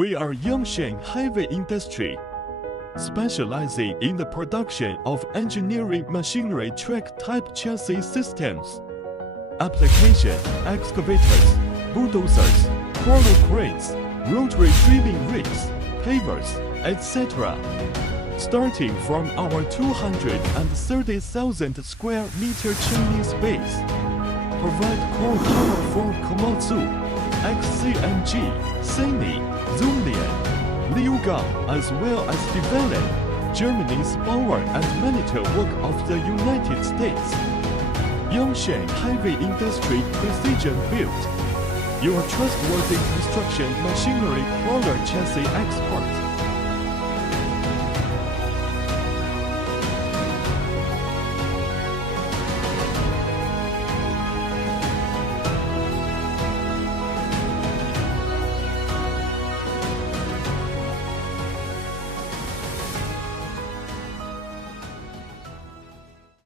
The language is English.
We are Yongsheng Heavy Industry, specializing in the production of engineering machinery track-type chassis systems. Application: excavators, bulldozers, crawler cranes, rotary drilling rigs, pavers, etc. Starting from our 230,000 square meter Chinese base, provide core power for Komatsu, XCMG, Sany, Zoomlion, Liugong, as well as develop Germany's Bauer and Manitowoc of the United States. Yongsheng Heavy Industry Precision Built, your trustworthy construction machinery crawler chassis expert.